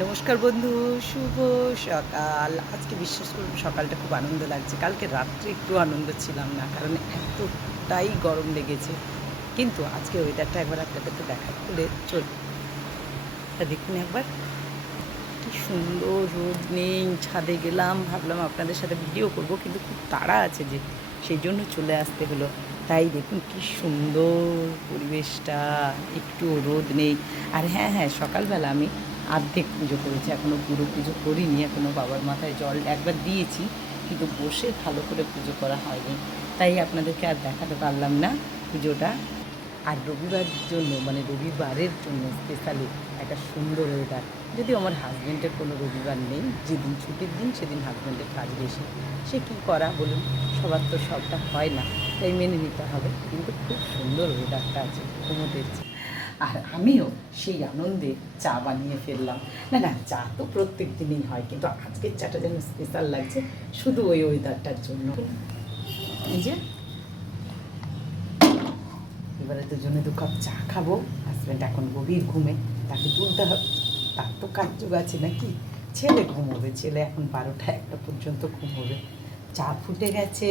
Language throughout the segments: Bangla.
নমস্কার বন্ধু, শুভ সকাল। আজকে বিশ্বাস করুন, সকালটা খুব আনন্দ লাগছে। কালকে রাত্রে একটু আনন্দ ছিলাম না, কারণ এতটাই গরম লেগেছে। কিন্তু আজকে ওয়েদারটা একবার আপনাদেরকে দেখা করে চল দেখুন একবার। কি সুন্দর রোদ নেই, ছাদে গেলাম, ভাবলাম আপনাদের সাথে ভিডিও করব, কিন্তু খুব তাড়া আছে যে, সেই জন্য চলে আসতে হলো। তাই দেখুন কি সুন্দর পরিবেশটা, একটু রোদ নেই। আর হ্যাঁ হ্যাঁ সকালবেলা আমি অর্ধেক পুজো করেছি এখনও পুরো পুজো করিনি এখনও বাবার মাথায় জল একবার দিয়েছি, কিন্তু বসে ভালো করে পুজো করা হয়নি। তাই আপনাদেরকে আর দেখাতে পারলাম না পুজোটা। আর রবিবার জন্য মানে রবিবারের জন্য স্পেশালি একটা সুন্দর ওয়েদার যদিও আমার হাজব্যান্ডের কোনো রবিবার নেই, যেদিন ছুটির দিন সেদিন হাজব্যান্ডের কাজ বেশি। সে কী করা বলুন? সবার তো সবটা হয় না, তাই মেনে নিতে হবে, কিন্তু খুব সুন্দর ওয়েদারটা আছে ঘুমোতে আর আমিও সেই আনন্দে চা বানিয়ে ফেললাম। না না, চা তো প্রত্যেক দিনই হয়, কিন্তু আজকের চাটা যেন স্পেশাল লাগছে শুধু ওই ওয়েদারটার জন্য। এই যে, এবারে দুজনে দু কাপ চা খাব। হাজব্যান্ড এখন গভীর ঘুমে, তাকে তুলতে হবে। তার তো কাজযোগ আছে নাকি? ছেলে ঘুমোবে, ছেলে এখন বারোটা একটা পর্যন্ত ঘুমোবে। চা ফুটে গেছে।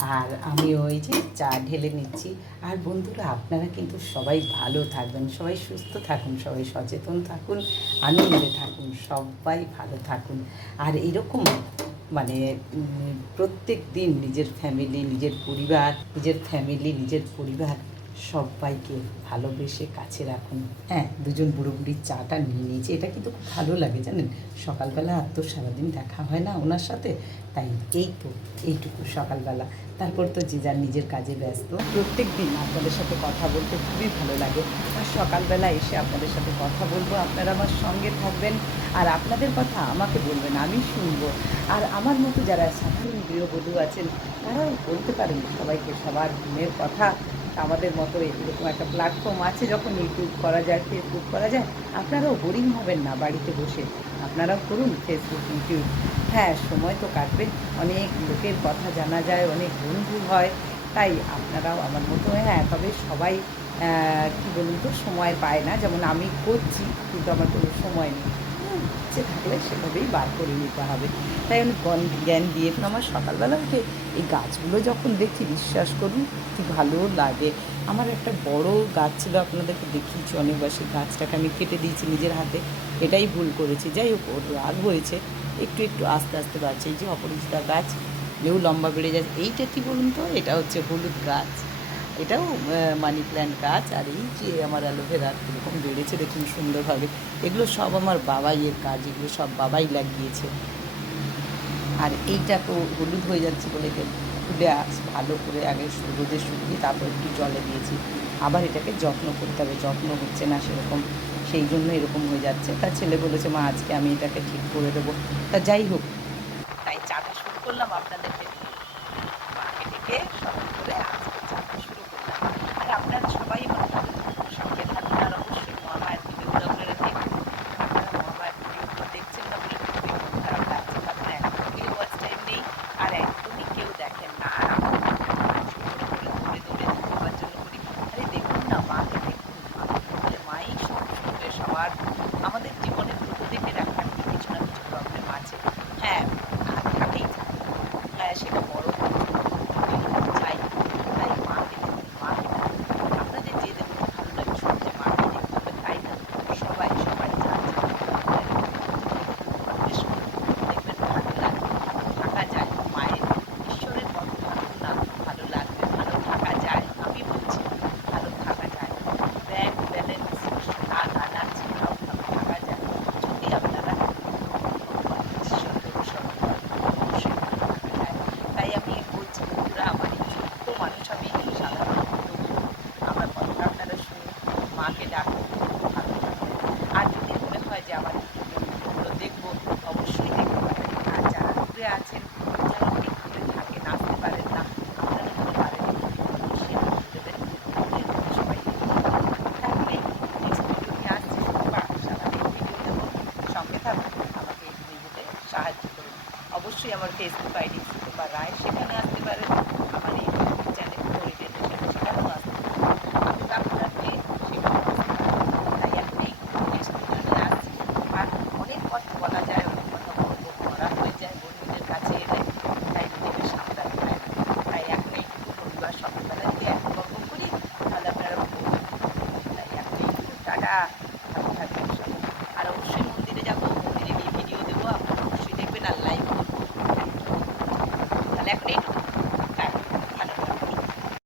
আর আমি ওই যে চা ঢেলে নিচ্ছি। আর বন্ধুরা, আপনারা কিন্তু সবাই ভালো থাকবেন, সবাই সুস্থ থাকুন, সবাই সচেতন থাকুন, আনন্দে থাকুন, সবাই ভালো থাকুন। আর এরকম মানে প্রত্যেক দিন নিজের ফ্যামিলি নিজের পরিবার, নিজের ফ্যামিলি নিজের পরিবার সবাইকে ভালোবেসে কাছে রাখুন। হ্যাঁ দুজন বুড়ো বুড়ির চাটা নিয়ে নিয়েছি। এটা কিন্তু খুব ভালো লাগে জানেন। সকালবেলা আর তো সারাদিন দেখা হয় না ওনার সাথে। তাই এই তো, এইটুকু সকালবেলা। তারপর তো যে যার নিজের কাজে ব্যস্ত। প্রত্যেক দিন আপনাদের সাথে কথা বলতে খুবই ভালো লাগে। আর সকালবেলা এসে আপনাদের সাথে কথা বলব। আপনারা আমার সঙ্গে থাকবেন। আর আপনাদের কথা আমাকে বলবেন, আমি শুনব। আর আমার মতো যারা সাধারণ গৃহবধূ আছেন, তারাও বলতে পারেন সবাইকে সবার ঘুমের কথা। আমাদের মতো এরকম একটা প্ল্যাটফর্ম আছে যখন ইউটিউব করা যায় ফেসবুক করা যায়, আপনারাও বোরিং হবেন না বাড়িতে বসে। আপনারাও করুন ফেসবুক ইউটিউব হ্যাঁ সময় তো কাটবে। অনেক লোকের কথা জানা যায়, অনেক বন্ধু হয়, তাই আপনারাও আমার মতো হ্যাঁ তবে সবাই কী বলুন তো, সময় পায় না। যেমন আমি করছি, কিন্তু আমার কোনো সময় নেই। ইচ্ছে থাকলে সেভাবেই বার করে নিতে হবে। তাই আমি জ্ঞান দিয়ে আমার সকালবেলা উঠে এই গাছগুলো যখন দেখি বিশ্বাস করুন, কি ভালো লাগে। আমার একটা বড় গাছ ছিল, আপনাদেরকে দেখিয়েছি অনেকবার, সেই গাছটাকে আমি কেটে দিয়েছি নিজের হাতে। এটাই ভুল করেছি। যাই হোক, ওর রাগ হয়েছে। একটু একটু আস্তে আস্তে বাড়ছে। এই যে অপরিচিতা গাছ এও লম্বা বেড়ে যাচ্ছে। এইটা কি বলুন তো? এটা হচ্ছে হলুদ গাছ। এটাও মানি প্ল্যান্ট গাছ আর এই যে আমার অ্যালোভেরা এরকম বেড়েছে, দেখুন সুন্দরভাবে। এগুলো সব আমার বাবাইয়ের কাজ, এগুলো সব বাবাই লাগিয়েছে। আর এইটা তো হলুদ হয়ে যাচ্ছে বলে তুলে আস, ভালো করে আগে রোদে শুকিয়ে তারপর একটু জলে দিয়েছি। আবার এটাকে যত্ন করতে হবে, যত্ন হচ্ছে না সেরকম। সেই জন্য এরকম হয়ে যাচ্ছে। তার ছেলে বলেছে, মা, আজকে আমি এটাকে ঠিক করে দেবো। তা যাই হোক, তাই চাটা শুরু করলাম আপনাদেরকে দিয়ে। মাকে ডেকে সবাই করে আজকে চাটা শুরু করলাম আর আপনারা সবাই আমার সঙ্গে থাকুন আর অবশ্যই মহামায়ের ভিডিওটা আপনারা দেখুন আপনারা মহামায়ের ভিডিওগুলো দেখছেন না বলে খুবই মন খারাপ লাগছে কারণ একদমই ওয়াচ টাইম নেই আর একদমই কেউ দেখেন না আর আমার সুন্দর করে দৌড়ে দৌড়ে দেখাবার জন্য করি আরে দেখুন না মাকে দেখুন মাকে বলে মাই সব সবার আমাদের জীবনে প্রত্যেকের একটা কিছু না কিছু প্রবলেম আছে হ্যাঁ আর থাকেই থাকে হ্যাঁ সেটা বড় হোক, ছোট হোক, যাই হোক। তাই মাকে দেখুন মাকে দেখুন আপনাদের যে দেখুন ভালো লাগে শুনতে মাকে দেখতে হবে তাই না সবাই সবাই যার যার বেশ দেখবেন ভালো লাগবে ভালো থাকা যায় মায়ের ঈশ্বরের কত থাকুন না ভালো লাগবে ভালো থাকা যায় আমি বলছি ভালো থাকা যায় ব্যাংক ব্যালেন্স টাকা না ছাড়াও ভালো থাকা যায় যদি আপনারা ঈশ্বরের ভরসা করেন, অবশ্যই ভালো থাকা যায় তাই আমি বলছি বন্ধুরা আমার এই ছোট্ট মানুষ আমি সাধারণ তবুও আমার কথা আপনারা শুনুন মাকে ডাকুন ভালো থাকবেন আর যদি মনে হয় যে আমার ভিডিওগুলো দেখব অবশ্যই দেখতে পারেন আর যারা দূরে আছেন যারা অনেক দূরে থাকেন আসতে পারেন না আপনারা তো পারেন অবশ্যই আমাকে দেবেন দূরে দূরে সবাই থাকলে নেক্সট ভিডিও নিয়ে আসছি শুক্রবার সারাদিন ভিডিও দেবো সঙ্গে থাকুন আমাকে এগিয়ে যেতে সাহায্য করুন অবশ্যই আমার ফেসবুক আইডি